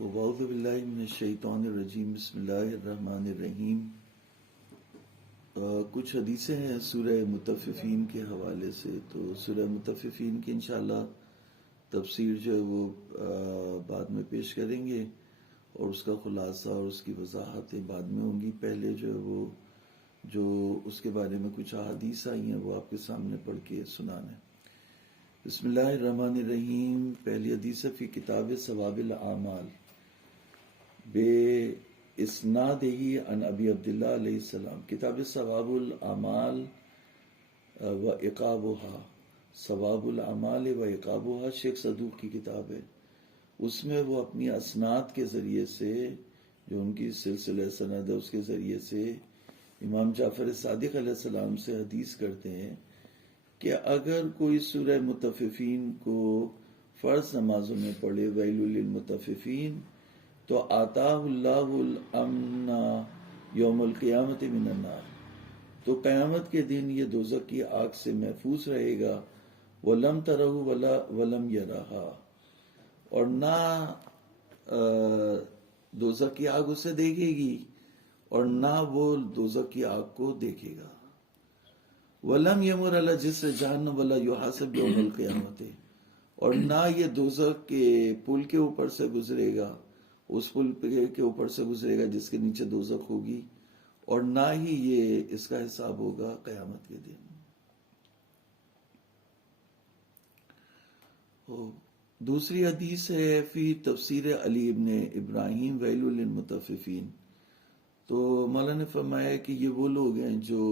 اعوذ باللہ من الشیطان الرجیم بسم اللہ الرحمن الرحیم۔ کچھ حدیثیں ہیں سورہ مطففین کے حوالے سے، تو سورہ مطففین کی انشاءاللہ تفسیر جو ہے وہ بعد میں پیش کریں گے، اور اس کا خلاصہ اور اس کی وضاحتیں بعد میں ہوں گی۔ پہلے جو ہے وہ جو اس کے بارے میں کچھ احادیث آئی ہیں وہ آپ کے سامنے پڑھ کے سنانا ہے۔ بسم اللہ الرحمن الرحیم۔ پہلی حدیث ہے فی کتاب ثواب الاعمال بے اسناد ہی عن ابی عبداللہ علیہ السلام۔ کتاب ثواب الاعمال و عقابها، ثواب الاعمال و عقابها شیخ صدوق کی کتاب ہے۔ اس میں وہ اپنی اسناد کے ذریعے سے، جو ان کی سلسلہ سند ہے، اس کے ذریعے سے امام جعفر صادق علیہ السلام سے حدیث کرتے ہیں کہ اگر کوئی سورہ مطففین کو فرض نمازوں میں پڑھے، ویل للمطففین، تو آتاہ اللہ الامن یوم القیامت من النار، تو قیامت کے دن یہ دوزخ کی آگ سے محفوظ رہے گا۔ وَلَمْ تَرَهُ وَلَمْ يَرَهَا، اور نہ دوزخ کی آگ اسے دیکھے گی اور نہ وہ دوزخ کی آگ کو دیکھے گا۔ وَلَمْ يَمُرْ عَلَى جِسْرِ جَهَنَّمَ وَلَا يُحَاسَبْ يَوْمَ الْقِيَامَةِ، اور نہ یہ دوزخ کے پل کے اوپر سے گزرے گا، اس پل کے اوپر سے گزرے گا جس کے نیچے دوزخ ہوگی، اور نہ ہی یہ اس کا حساب ہوگا قیامت کے دن۔ دوسری حدیث ہے فی تفسیر علی ابن ابراہیم ویل للمطففین۔ تو مولانا نے فرمایا کہ یہ وہ لوگ ہیں جو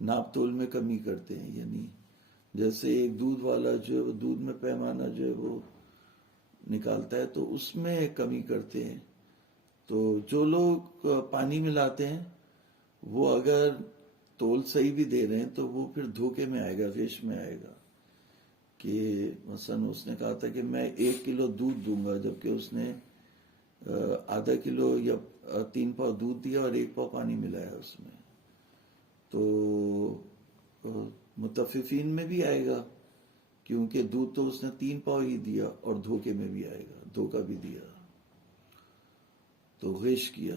ناپ تول میں کمی کرتے ہیں، یعنی جیسے ایک دودھ والا جو ہے دودھ میں پیمانہ جو ہے وہ نکالتا ہے تو اس میں کمی کرتے ہیں۔ تو جو لوگ پانی ملاتے ہیں وہ اگر تول صحیح بھی دے رہے ہیں تو وہ پھر دھوکے میں آئے گا، غش میں آئے گا۔ کہ مثلا اس نے کہا تھا کہ میں 1 کلو دودھ دوں گا، جبکہ اس نے ½ کلو یا 3 پاؤ دودھ دیا اور 1 پاؤ پانی ملایا اس میں، تو مطففین میں بھی آئے گا، کیونکہ دودھ تو اس نے 3 پاؤ ہی دیا، اور دھوکے میں بھی آئے گا، دھوکہ بھی دیا، تو غش کیا۔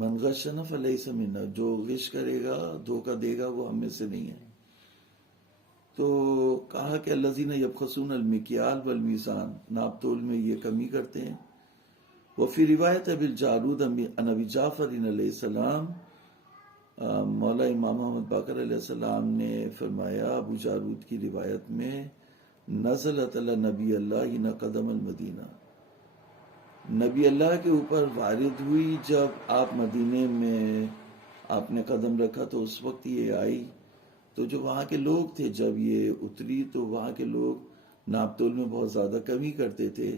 من غشنا فلیس منا، جو غش کرے گا، دھوکہ دے گا، وہ ہم میں سے نہیں ہے۔ تو کہا کہ الذین یبخسون المکیال والمیزان، ناپ تول میں یہ کمی کرتے ہیں۔ وفی روایت ابی الجارود عن ابی جعفر علیہ السلام، مولا امام محمد باقر علیہ السلام نے فرمایا ابو جارود کی روایت میں، نزلت علی نبی اللہ قدم المدینہ، نبی اللہ کے اوپر وارد ہوئی جب آپ مدینے میں آپ نے قدم رکھا، تو اس وقت یہ آئی۔ تو جو وہاں کے لوگ تھے جب یہ اتری تو وہاں کے لوگ ناپ تول میں بہت زیادہ کمی کرتے تھے،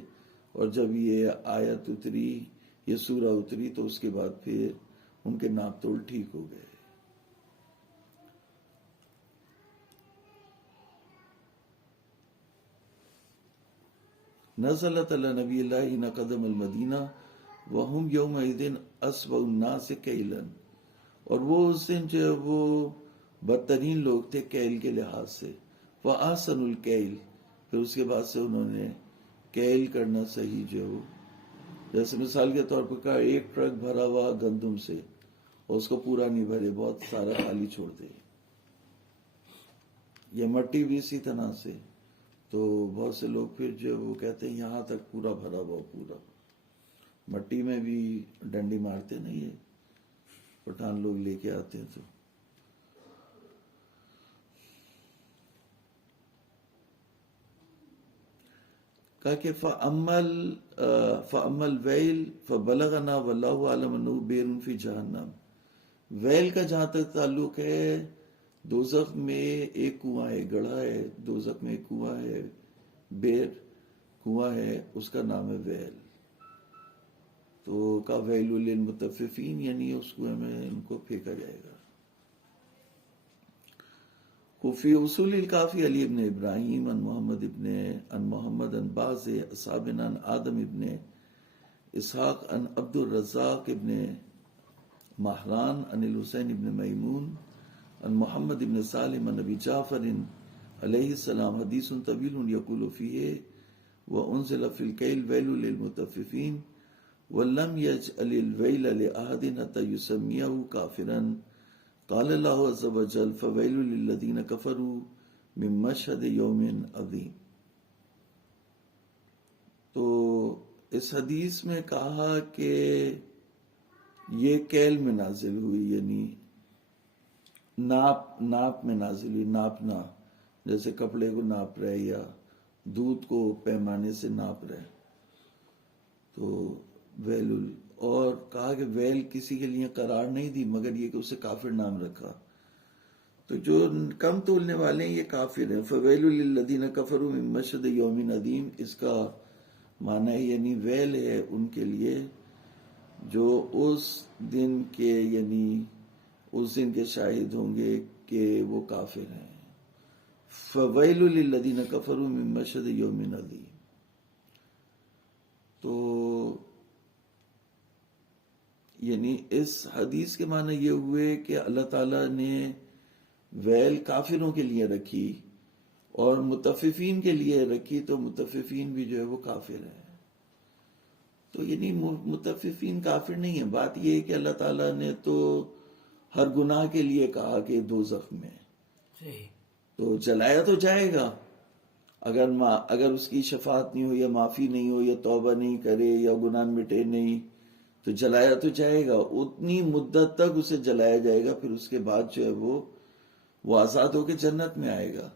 اور جب یہ آیت اتری، یہ سورہ اتری، تو اس کے بعد پھر ان کے ناپ تول ٹھیک ہو گئے۔ نزلت علی نبی اللہ قدم المدینہ وہم یومئذ اسوأ الناس کیلا، اور وہ اس دن جو ہے وہ بدترین لوگ تھے کیل کے لحاظ سے۔ وَأَحْسَنُ الْكَيْلِ، پھر اس کے بعد سے انہوں نے کیل کرنا صحیح جو ہو، جیسے مثال کے طور پر کہا 1 ٹرک بھرا ہوا گندم سے، اور اس کو پورا نہیں بھرے، بہت سارا خالی چھوڑ دے، یا مٹی بھی اسی طرح سے۔ تو بہت سے لوگ پھر جو وہ کہتے ہیں یہاں تک پورا بھرا ہوا، پورا مٹی میں بھی ڈنڈی مارتے نا، یہ پٹھان لوگ لے کے آتے ہیں۔ تو کہا کہ فَأَمَّا الْوَيْلِ فَبَلَغَنَا وَاللَّهُ أَعْلَمُ أَنَّهُ بِئْرٌ فِي جَهَنَّمَ، ویل کا جہاں تک تعلق ہے، دوزخ میں ایک کنواں ہے، گڑھا ہے، دوزخ میں ایک کنواں ہے، بئر کنواں ہے، اس کا نام ہے ویل۔ تو کہا ویل للمطففین، یعنی اس کنویں میں ان کو پھینکا جائے گا۔ فی اصول الکافی علی ابن ابراہیم عن محمد عن بعض اصحابنا عن آدم ابن اسحاق عن عبد الرزاق ابن مہران عن الحسین ابن میمون عن محمد ابن سالم عن ابی جعفر علیہ السلام حدیث طویل یقول فیہ وانزل فی الکیل ویل للمطففین وَلَّمْ يَجْعَلِ الْوَيْلَ لِأَحَدٍ حَتَّى يُسَمِّيَهُ كَافِرًا قَالَ اللَّهُ عَزَّ وَجَلَّ فَوَيْلٌ لِلَّذِينَ كَفَرُوا مِن مَّشْهَدِ يَوْمٍ عَظِيمٍ۔ تو اس حدیث میں کہا کہ یہ کیل میں نازل ہوئی، یعنی ناپ میں نازل ہوئی، ناپنا، جیسے کپڑے کو ناپ رہے یا دودھ کو پیمانے سے ناپ رہے، تو ویل، اور کہا کہ ویل کسی کے لیے قرار نہیں دی مگر یہ کہ اسے کافر نام رکھا، تو جو کم تولنے والے ہیں یہ کافر ہیں۔ فویل للذین کفروا من مشہد یوم عظیم، اس کا معنی ہے یعنی ویل ہے ان کے لیے جو اس دن کے، یعنی اس دن کے شاہد ہوں گے کہ وہ کافر ہیں۔ فویل للذین کفروا من مشہد یوم عظیم، تو یعنی اس حدیث کے معنی یہ ہوئے کہ اللہ تعالیٰ نے ویل کافروں کے لیے رکھی اور متففین کے لیے رکھی، تو متففین بھی جو ہے وہ کافر ہیں۔ تو یعنی متففین کافر نہیں ہیں، بات یہ ہے کہ اللہ تعالیٰ نے تو ہر گناہ کے لیے کہا کہ دوزخ میں، تو جلایا تو جائے گا، اگر اس کی شفاعت نہیں ہو یا معافی نہیں ہو یا توبہ نہیں کرے یا گناہ مٹے نہیں تو جلایا تو جائے گا، اتنی مدت تک اسے جلایا جائے گا، پھر اس کے بعد جو ہے وہ آزاد ہو کے جنت میں آئے گا۔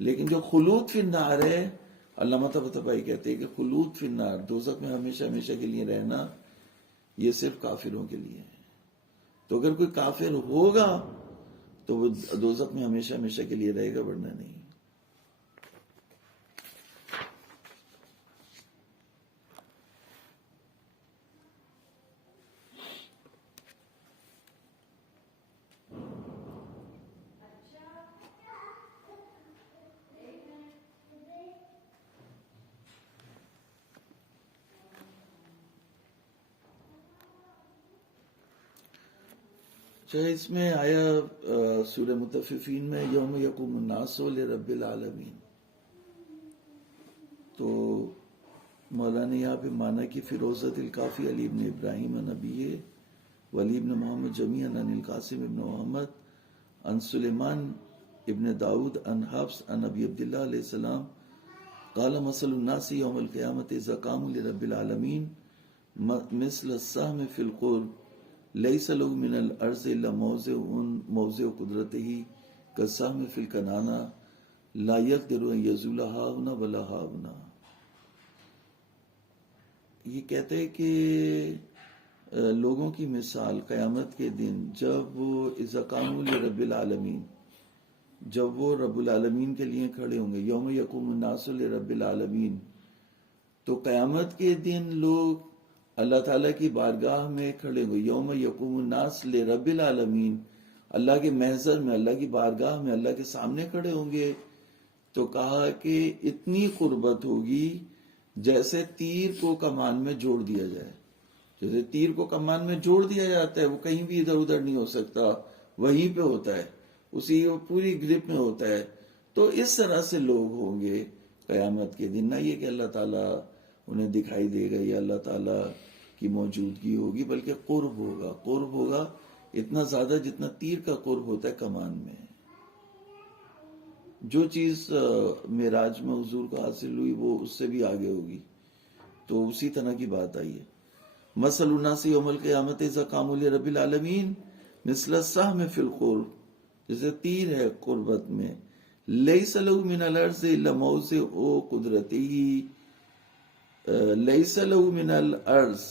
لیکن جو خلود فی النار ہے، علامہ طباطبائی کہتے ہیں کہ خلود فی النار، دوزخ میں ہمیشہ ہمیشہ کے لیے رہنا، یہ صرف کافروں کے لیے ہے۔ تو اگر کوئی کافر ہوگا تو وہ دوزخ میں ہمیشہ ہمیشہ کے لیے رہے گا، ورنہ نہیں۔ اس میں آیا سورہ مطففین میں یوم یقوم الناس لرب العالمین، تو مولانا یہاں پہ مانا کہ فیروزت الکافی علی ابن ابراہیم نبی ولی ابن محمد جمیعاً عن القاسم ابن محمد عن سلیمان ابن داود عن حفص عن ابی عبداللہ علیہ السلام قال مثل الناس یوم القیامت اذا قاموا لرب العالمین مثل السهم فی القرب لیس له من الارض الا موضع قدرته كالسهم في الكنانة لا يقدر ان يزول ها هنا ولا ها هنا۔ یہ کہتے ہیں کہ لوگوں کی مثال قیامت کے دن جب وہ اذا قاموا لرب العالمین، جب وہ رب العالمین کے لیے کھڑے ہوں گے، یوم یقوم الناس لرب العالمین، تو قیامت کے دن لوگ اللہ تعالیٰ کی بارگاہ میں کھڑے ہوئے، یوم یقوم الناس لرب العالمین، اللہ کے محضر میں، اللہ کی بارگاہ میں، اللہ کے سامنے کھڑے ہوں گے، تو کہا کہ اتنی قربت ہوگی جیسے تیر کو کمان میں جوڑ دیا جائے، جیسے تیر کو کمان میں جوڑ دیا جاتا ہے، وہ کہیں بھی ادھر ادھر نہیں ہو سکتا، وہیں پہ ہوتا ہے، اسی پوری گرپ میں ہوتا ہے۔ تو اس طرح سے لوگ ہوں گے قیامت کے دن، نہ یہ کہ اللہ تعالیٰ انہیں دکھائی دے گا یا اللہ تعالیٰ کی موجودگی ہوگی، بلکہ قرب ہوگا، قرب ہوگا اتنا زیادہ جتنا تیر کا قرب ہوتا ہے کمان میں۔ جو چیز معراج میں حضور کو حاصل ہوئی وہ اس سے بھی آگے ہوگی، تو اسی طرح کی بات آئی ہے۔ مثل الناس یوم القیامت اذا قاموا لرب العالمین مثل السهم فی القرب، جیسے تیر ہے قربت میں، لیس له من الارض الا موضع قدرته، لیس له من الارض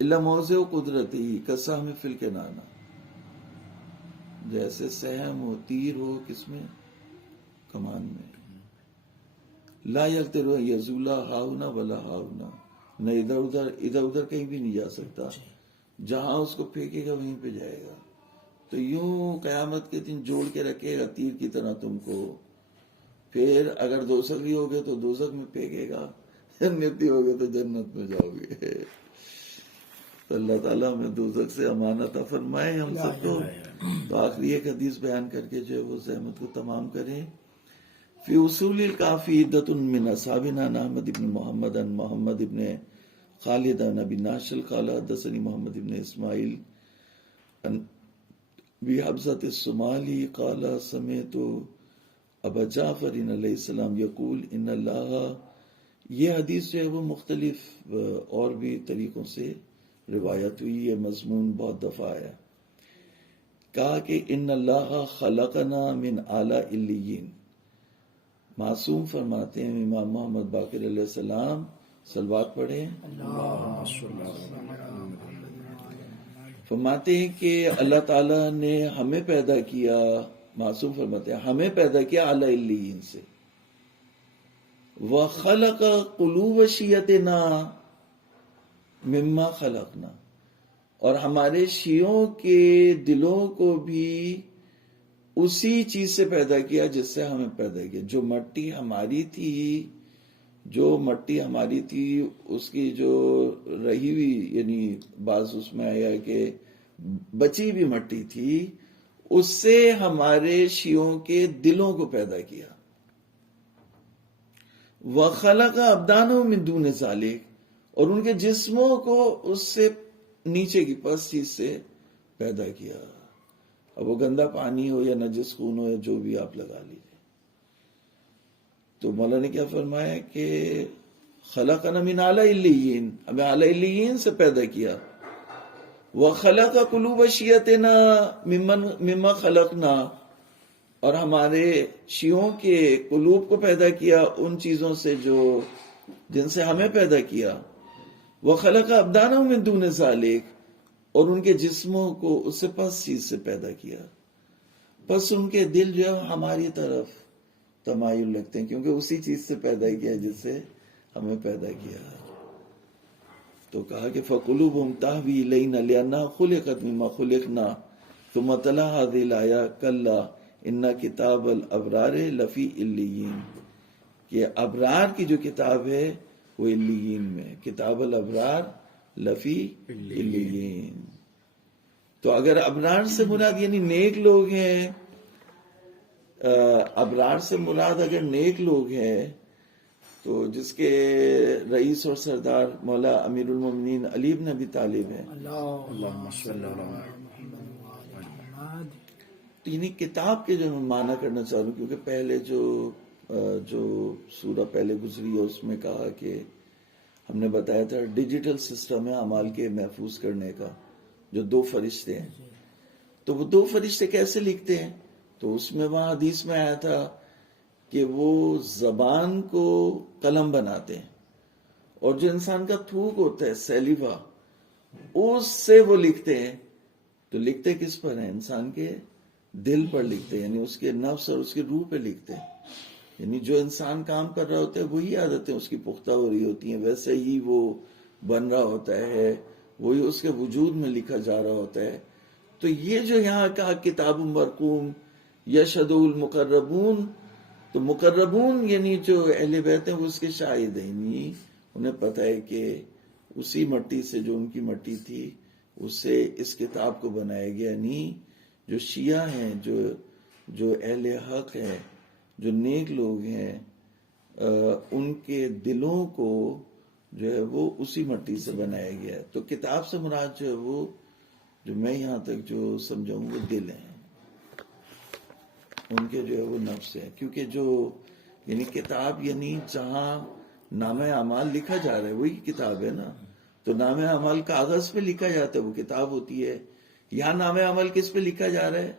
الا موضع قدرته كالسهم فی الکنانہ، جیسے سہم ہو، تیر ہو، کس میں؟ کمان میں۔ لا يقدر ان يزول ها هنا ولا ها هنا، نہ ادھر ادھر کہیں بھی نہیں جا سکتا، جہاں اس کو پھینکے گا وہیں پہ جائے گا۔ تو یوں قیامت کے دن جوڑ کے رکھے گا تیر کی طرح تم کو، پھر اگر دوزخی ہوگے تو دوزخ میں پھینکے گا، جنتی ہوگے تو جنت میں جاؤ گے۔ تو اللہ تعالیٰ ہمیں دوزخ سے امان عطا فرمائے ہم سب کو۔ تو آخری ایک حدیث بیان کر کے جو ہے وہ زحمت کو تمام کریں۔ فی اصول الکافی عدت من اصحابنا احمد ابن محمد ان محمد ابن خالد عن ابی ناشل قال حدثني محمد بن اسماعیل عن ابی حفصۃ الصومالی قال سمعت ابا جعفر علیہ السلام یقول ان اللہ، یہ حدیث جو ہے وہ مختلف اور بھی طریقوں سے روایت ہوئی، یہ مضمون بہت دفعہ آیا. کہا کہ ان اللہ خلقنا من اعلی علیین. معصوم فرماتے ہیں امام محمد باقر علیہ السلام، صلوات پڑھیں، فرماتے ہیں کہ اللہ تعالیٰ نے ہمیں پیدا کیا، معصوم فرماتے ہیں ہمیں پیدا کیا اعلی علیین سے. وَخَلَقَ قُلُوبَ شِیَتِنَا مِمَّا خَلَقْنَا، اور ہمارے شیعوں کے دلوں کو بھی اسی چیز سے پیدا کیا جس سے ہمیں پیدا کیا. جو مٹی ہماری تھی اس کی جو رہی ہوئی، یعنی بعض اس میں آیا کہ بچی بھی مٹی تھی، اس سے ہمارے شیعوں کے دلوں کو پیدا کیا. وَخَلَقَ أَبْدَانَهُم مِّن دُونِ ذَلِكَ، اور ان کے جسموں کو اس سے نیچے کی پس چیز سے پیدا کیا. اب وہ گندا پانی ہو یا نجس خون ہو یا جو بھی آپ لگا لیجیے. تو مولا نے کیا فرمایا کہ خلقنا من اعلی علیین، ہمیں اعلی علیین سے پیدا کیا. وخلق قلوب شیعتنا مما خلقنا، اور ہمارے شیعوں کے قلوب کو پیدا کیا ان چیزوں سے جن سے ہمیں پیدا کیا. وخلق ابدانهم من دون ذلك، اور ان کے جسموں کو اس سے پس چیز سے پیدا کیا. پس ان کے دل جو ہے ہماری طرف تمایل لگتے ہیں، کیونکہ اسی چیز سے پیدا کیا جس سے ہمیں پیدا کیا. تو کہا کہ فَقُلُوبُهُمْ تَهْوِي إِلَيْنَا لِأَنَّهَا خُلِقَتْ مِمَّا خُلِقْنَا ثُمَّ تَلَا هَذِهِ الْآيَةَ كَلَّا إِنَّ كِتَابَ الْأَبْرَارِ لَفِي عِلِّيِّينَ، کہ ابرار کی جو کتاب ہے وہ علیین میں، کتاب الابرار لفی علیین. تو اگر ابرار سے مراد یعنی نیک لوگ ہیں، ابرار سے مراد اگر نیک لوگ ہیں، تو جس کے رئیس اور سردار مولا امیر المومنین علی بن ابی طالب ہیں. اللہم صلی علی محمد. تو یعنی کتاب کے جو میں معنی کرنا چاہ رہا ہوں، کیونکہ پہلے جو سورہ پہلے گزری ہے اس میں کہا کہ ہم نے بتایا تھا ڈیجیٹل سسٹم ہے اعمال کے محفوظ کرنے کا، جو 2 فرشتے ہیں. تو وہ 2 فرشتے کیسے لکھتے ہیں؟ تو اس میں وہاں حدیث میں آیا تھا کہ وہ زبان کو قلم بناتے ہیں، اور جو انسان کا تھوک ہوتا ہے سیلیوا، اس سے وہ لکھتے ہیں. تو لکھتے کس پر ہیں؟ انسان کے دل پر لکھتے ہیں، یعنی اس کے نفس اور اس کی روح پہ لکھتے ہیں. یعنی جو انسان کام کر رہا ہوتا ہے وہی عادتیں اس کی پختہ ہو رہی ہوتی ہیں، ویسے ہی وہ بن رہا ہوتا ہے، وہی اس کے وجود میں لکھا جا رہا ہوتا ہے. تو یہ جو یہاں کہا کتاب مرقوم یشہد المقربون، تو مقربون یعنی جو اہل بیت ہیں وہ اس کے شاہد ہیں، یعنی انہیں پتہ ہے کہ اسی مٹی سے، جو ان کی مٹی تھی، اس سے اس کتاب کو بنایا گیا. یعنی جو شیعہ ہیں، جو اہل حق ہیں، جو نیک لوگ ہیں، ان کے دلوں کو جو ہے وہ اسی مٹی سے بنایا گیا ہے. تو کتاب سے مراد جو ہے وہ، جو میں یہاں تک جو سمجھاؤں، وہ دل ہیں، ان کے جو ہے وہ نفس ہے. کیونکہ جو یعنی کتاب یعنی جہاں نام اعمال لکھا جا رہا ہے وہی کتاب ہے نا. تو نام اعمال کاغذ پہ لکھا جاتا ہے وہ کتاب ہوتی ہے. یہاں نام عمل کس پہ لکھا جا رہا ہے؟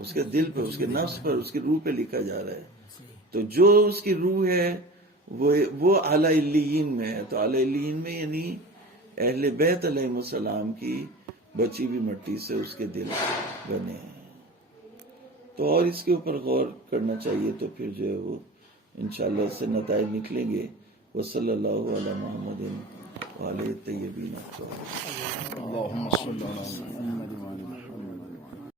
اس کے دل پہ، اس کے نفس پر، اس کی روح پہ لکھا جا رہا ہے. تو جو اس کی روح ہے وہ اعلی علیین میں ہے. تو اعلی علیین میں یعنی اہل بیت علیہ السلام کی بچی بھی مٹی سے اس کے دل بنے ہیں. تو اور اس کے اوپر غور کرنا چاہیے، تو پھر جو ہے وہ انشاءاللہ اس سے نتائج نکلیں گے. وصلی اللہ علی محمد وعلیہ الطیبین الطاہرین. اللہم صلی علی محمد.